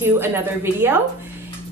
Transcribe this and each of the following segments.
to another video.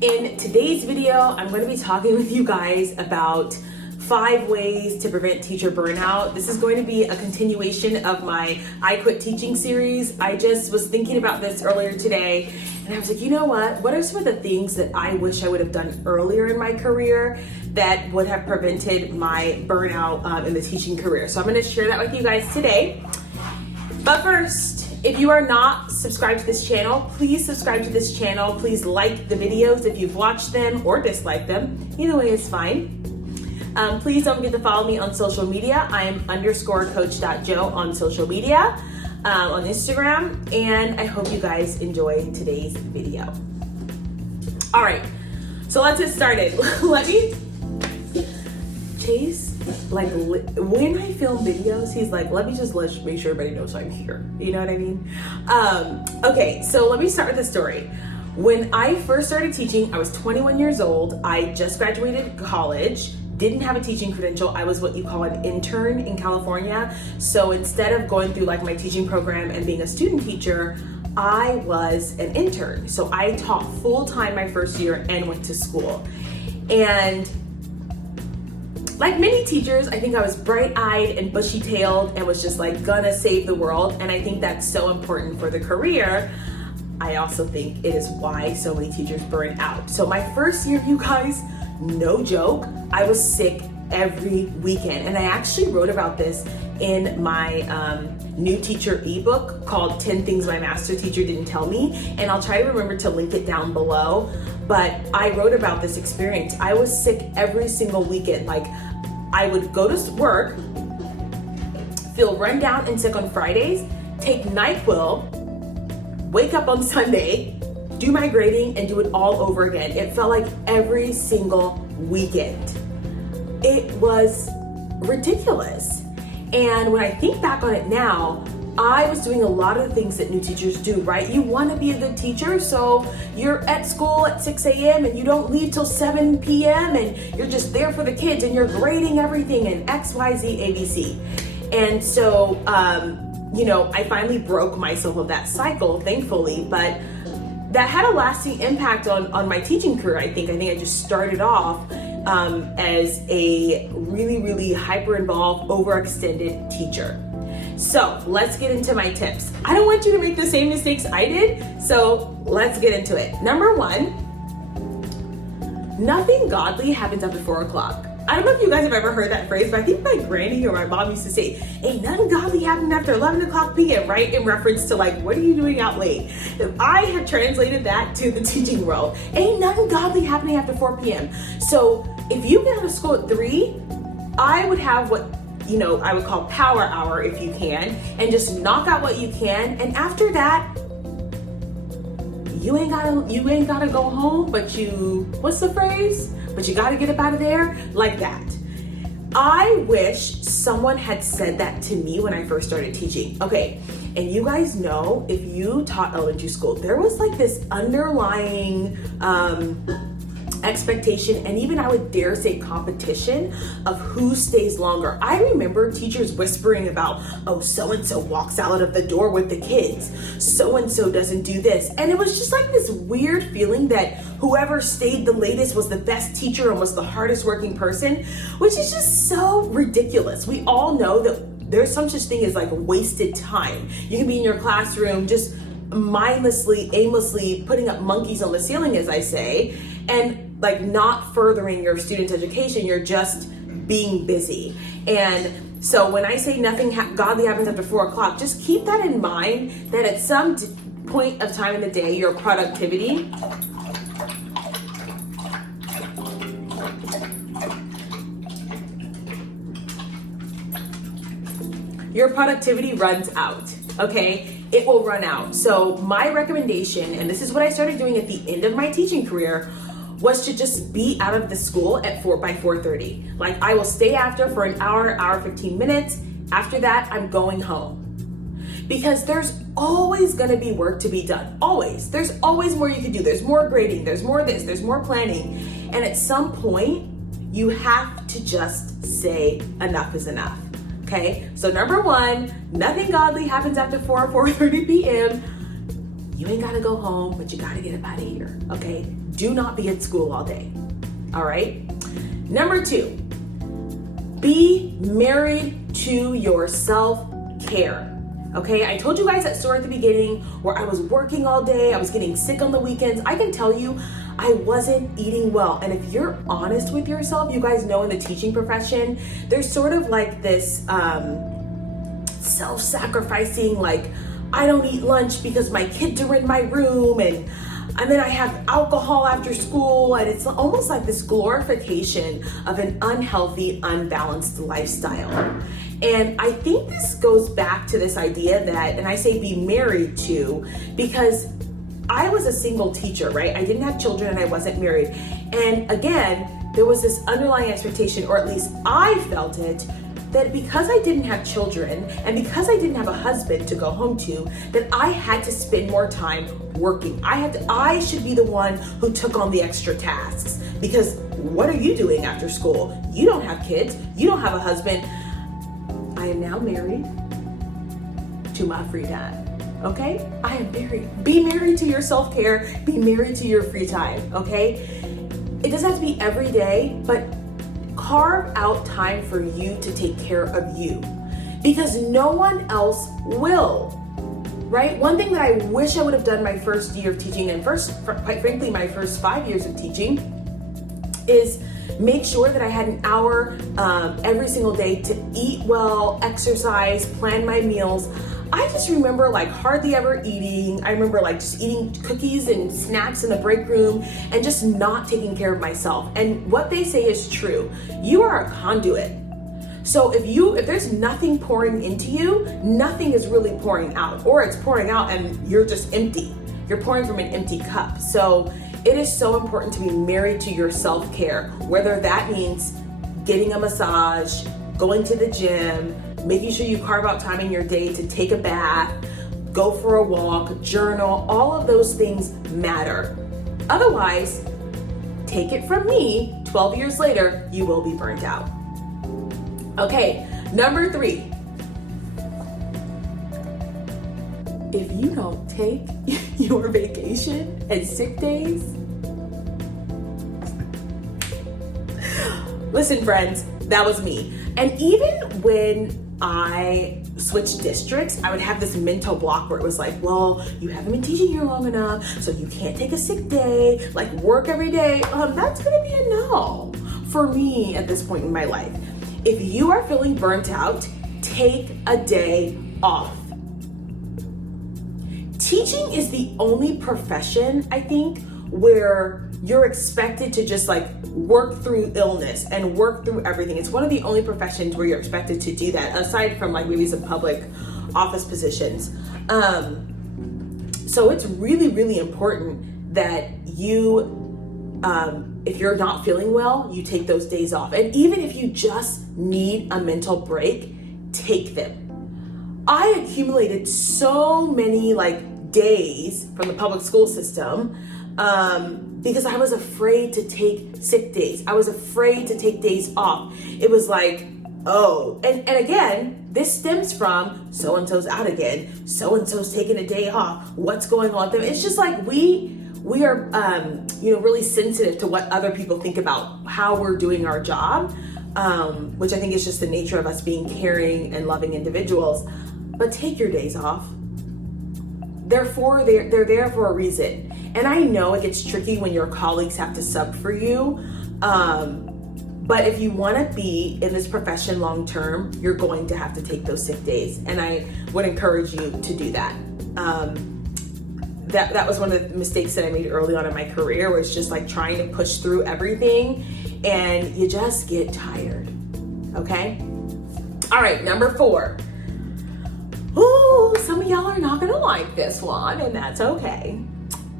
In today's video, I'm going to be talking with you guys about 5 ways to prevent teacher burnout. This is going to be a continuation of my I Quit Teaching series. I just was thinking about this earlier today, and I was like, you know what are some of the things that I wish I would have done earlier in my career that would have prevented my burnout in the teaching career? So I'm going to share that with you guys today. But first, if you are not subscribed to this channel, please subscribe to this channel. Please like the videos if you've watched them or disliked them. Either way is fine. Please don't forget to follow me on social media. I am _coach.joe on social media, on Instagram, and I hope you guys enjoy today's video. All right, so let's get started. Chase, like when I film videos, he's like, let me just make sure everybody knows I'm here. You know what I mean? Okay, so let me start with the story. When I first started teaching, I was 21 years old. I just graduated college, didn't have a teaching credential. I was what you call an intern in California. So instead of going through like my teaching program and being a student teacher, I was an intern. So I taught full-time my first year and went to school. And like many teachers, I think I was bright-eyed and bushy-tailed and was just like gonna save the world. And I think that's so important for the career. I also think it is why so many teachers burn out. So my first year, you guys, no joke, I was sick every weekend. And I actually wrote about this in my new teacher ebook called 10 Things My Master Teacher Didn't Tell Me. And I'll try to remember to link it down below. But I wrote about this experience. I was sick every single weekend. Like I would go to work, feel run down and sick on Fridays, take NyQuil, wake up on Sunday, do my grading, and do it all over again. It felt like every single weekend. It was ridiculous. And when I think back on it now, I was doing a lot of the things that new teachers do, right? You want to be a good teacher, so you're at school at 6 a.m. and you don't leave till 7 p.m. and you're just there for the kids and you're grading everything and X, Y, Z, ABC. And so, I finally broke myself of that cycle, thankfully, but that had a lasting impact on my teaching career, I think. I just started off as a really, really hyper-involved, overextended teacher. So let's get into my tips. I don't want you to make the same mistakes I did, so let's get into it. Number 1, nothing godly happens after 4 o'clock. I don't know if you guys have ever heard that phrase, but I think my granny or my mom used to say, ain't nothing godly happening after 11 o'clock p.m., right? In reference to like, what are you doing out late? I have translated that to the teaching world. Ain't nothing godly happening after 4 p.m. So if you get out of school at 3, I would have what I would call power hour if you can, and just knock out what you can. And after that, you ain't gotta go home, but what's the phrase? But you gotta get up out of there like that. I wish someone had said that to me when I first started teaching. Okay, and you guys know, if you taught elementary school, there was like this underlying expectation, and even I would dare say competition of who stays longer. I remember teachers whispering about, oh, so-and-so walks out of the door with the kids, so-and-so doesn't do this. And it was just like this weird feeling that whoever stayed the latest was the best teacher and was the hardest working person, which is just so ridiculous. We all know that there's some such thing as like wasted time. You can be in your classroom just mindlessly, aimlessly putting up monkeys on the ceiling, as I say, and like not furthering your students' education. You're just being busy. And so when I say nothing godly happens after 4 o'clock, just keep that in mind, that at some point of time in the day, your productivity runs out, okay? It will run out. So my recommendation, and this is what I started doing at the end of my teaching career, was to just be out of the school by 4:30. Like I will stay after for an hour 15 minutes. After that, I'm going home. Because there's always gonna be work to be done. Always. There's always more you can do. There's more grading, there's more this, there's more planning. And at some point, you have to just say enough is enough. Okay, so number 1, nothing godly happens after 4:30 p.m. You ain't gotta go home, but you gotta get up out of here, okay? Do not be at school all day, all right? Number 2, be married to your self-care. Okay, I told you guys that story at the beginning where I was working all day, I was getting sick on the weekends. I can tell you, I wasn't eating well. And if you're honest with yourself, you guys know in the teaching profession, there's sort of like this self-sacrificing, like, I don't eat lunch because my kids are in my room, and then I have alcohol after school, and it's almost like this glorification of an unhealthy, unbalanced lifestyle. And I think this goes back to this idea that, and I say be married to, because I was a single teacher, right? I didn't have children and I wasn't married. And again, there was this underlying expectation, or at least I felt it, that because I didn't have children and because I didn't have a husband to go home to, that I had to spend more time working. I should be the one who took on the extra tasks, because what are you doing after school? You don't have kids, you don't have a husband. I am now married to my free time, okay? I am married. Be married to your self-care, be married to your free time, okay? It doesn't have to be every day, but carve out time for you to take care of you, because no one else will, right? One thing that I wish I would have done my first year of teaching, and quite frankly, my first 5 years of teaching, is make sure that I had an hour every single day to eat well, exercise, plan my meals. I just remember like hardly ever eating. I remember like just eating cookies and snacks in the break room and just not taking care of myself. And what they say is true. You are a conduit. So if there's nothing pouring into you, nothing is really pouring out, or it's pouring out and you're just empty. You're pouring from an empty cup. So it is so important to be married to your self-care, whether that means getting a massage, going to the gym, making sure you carve out time in your day to take a bath, go for a walk, journal. All of those things matter. Otherwise, take it from me, 12 years later, you will be burnt out. Okay, number 3. If you don't take your vacation and sick days, listen, friends, that was me. And even when I switched districts, I would have this mental block where it was like, well, you haven't been teaching here long enough, so you can't take a sick day, like work every day. That's gonna be a no for me at this point in my life. If you are feeling burnt out, take a day off. Teaching is the only profession, I think, where you're expected to just like work through illness and work through everything. It's one of the only professions where you're expected to do that, aside from like maybe some public office positions. So it's really, really important that you, if you're not feeling well, you take those days off. And even if you just need a mental break, take them. I accumulated so many like days from the public school system because I was afraid to take sick days. I was afraid to take days off. It was like, oh, and again, this stems from so-and-so's out again, so-and-so's taking a day off, what's going on with them? It's just like we are really sensitive to what other people think about how we're doing our job, which I think is just the nature of us being caring and loving individuals. But take your days off. They're there for a reason. And I know it gets tricky when your colleagues have to sub for you. But if you want to be in this profession long term, you're going to have to take those sick days. And I would encourage you to do that. That was one of the mistakes that I made early on in my career, was just like trying to push through everything and you just get tired. Okay? All right, number 4. Ooh, some of y'all are not gonna like this one, and that's okay.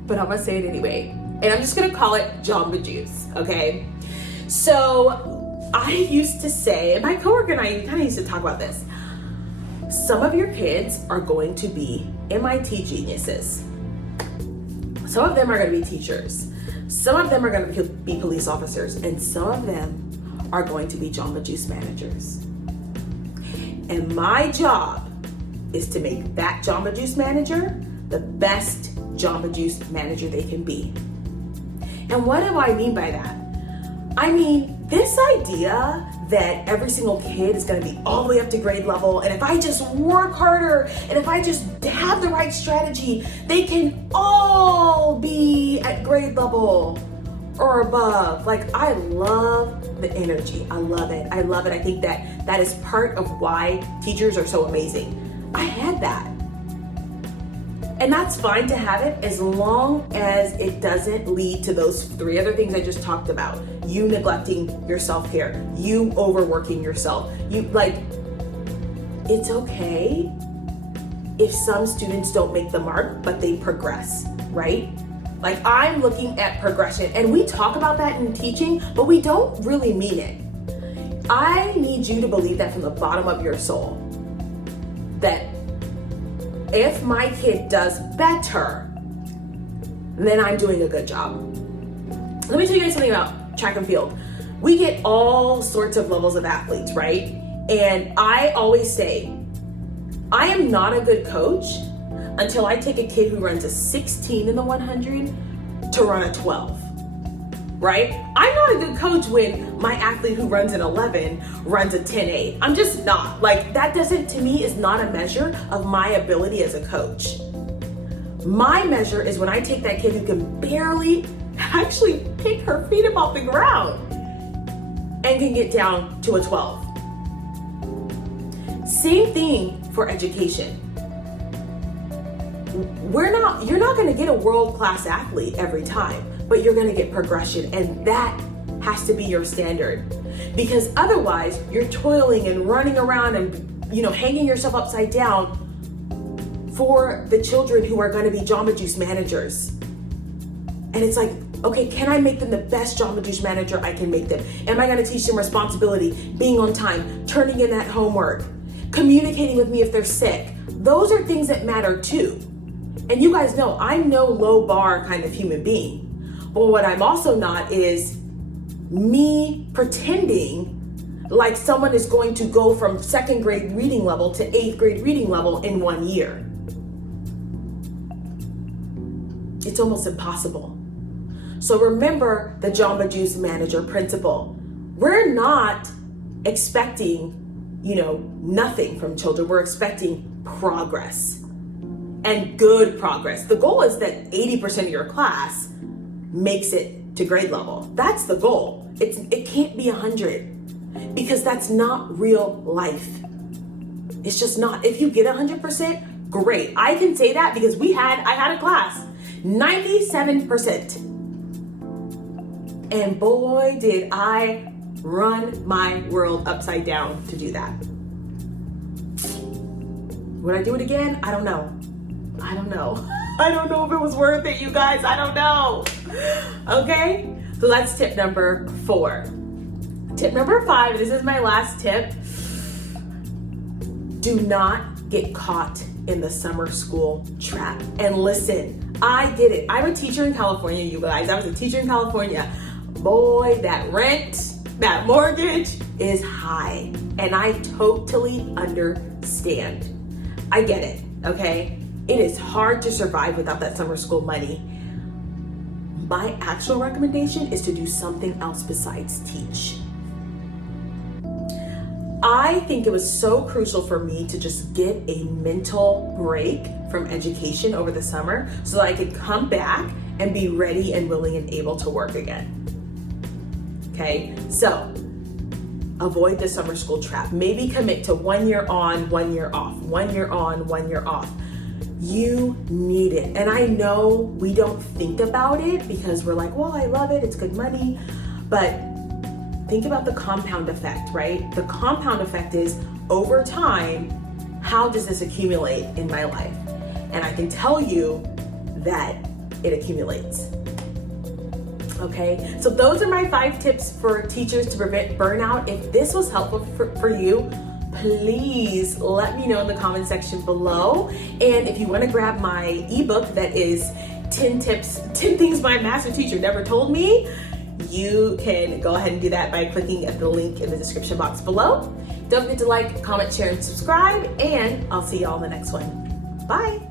But I'm gonna say it anyway. And I'm just gonna call it Jamba Juice, okay? So I used to say, and my coworker and I kind of used to talk about this. Some of your kids are going to be MIT geniuses. Some of them are gonna be teachers. Some of them are gonna be police officers, and some of them are going to be Jamba Juice managers. And my job is to make that Jamba Juice manager the best Jamba Juice manager they can be. And what do I mean by that? I mean, this idea that every single kid is going to be all the way up to grade level, and if I just work harder, and if I just have the right strategy, they can all be at grade level or above. Like, I love the energy. I love it. I love it. I think that that is part of why teachers are so amazing. I had that. And that's fine to have it as long as it doesn't lead to those 3 other things I just talked about. You neglecting your self-care, you overworking yourself. It's okay if some students don't make the mark, but they progress, right? Like, I'm looking at progression, and we talk about that in teaching, but we don't really mean it. I need you to believe that from the bottom of your soul, that if my kid does better, then I'm doing a good job. Let me tell you guys something about track and field. We get all sorts of levels of athletes, right? And I always say, I am not a good coach until I take a kid who runs a 16 in the 100 to run a 12, right? I'm not a good coach when my athlete who runs an 11 runs a 10.8. I'm just not. Like, that doesn't, to me, is not a measure of my ability as a coach. My measure is when I take that kid who can barely actually pick her feet up off the ground and can get down to a 12. Same thing for education. You're not going to get a world-class athlete every time, but you're going to get progression, and that has to be your standard, because otherwise you're toiling and running around and hanging yourself upside down for the children who are going to be Jamba Juice managers. And it's like, okay, can I make them the best Jamba Juice manager I can make them? Am I going to teach them responsibility, being on time, turning in that homework, communicating with me if they're sick? Those are things that matter too. And you guys know I'm no low bar kind of human being. But what I'm also not is me pretending like someone is going to go from 2nd grade reading level to 8th grade reading level in 1 year. It's almost impossible. So remember the Jamba Juice manager principle. We're not expecting, nothing from children. We're expecting progress, and good progress. The goal is that 80% of your class makes it to grade level. That's the goal. It can't be 100, because that's not real life. It's just not. If you get 100%, great. I can say that because I had a class, 97%. And boy, did I run my world upside down to do that. Would I do it again? I don't know. I don't know if it was worth it, you guys. I don't know. Okay, so that's tip number 4. Tip number 5, this is my last tip. Do not get caught in the summer school trap. And listen, I get it. I'm a teacher in California, you guys. I was a teacher in California. Boy, that rent, that mortgage is high. And I totally understand. I get it, okay? It is hard to survive without that summer school money. My actual recommendation is to do something else besides teach. I think it was so crucial for me to just get a mental break from education over the summer so that I could come back and be ready and willing and able to work again. Okay, so avoid the summer school trap. Maybe commit to 1 year on, 1 year off, 1 year on, 1 year off. You need it. And I know we don't think about it because we're like, well, I love it, it's good money. But think about the compound effect, right? The compound effect is, over time, how does this accumulate in my life? And I can tell you that it accumulates. Okay, so those are my 5 tips for teachers to prevent burnout. If this was helpful for you, please let me know in the comment section below. And if you want to grab my ebook that is 10 things my master teacher never told me, you can go ahead and do that by clicking at the link in the description box below. Don't forget to like, comment, share, and subscribe, and I'll see y'all in the next one. Bye.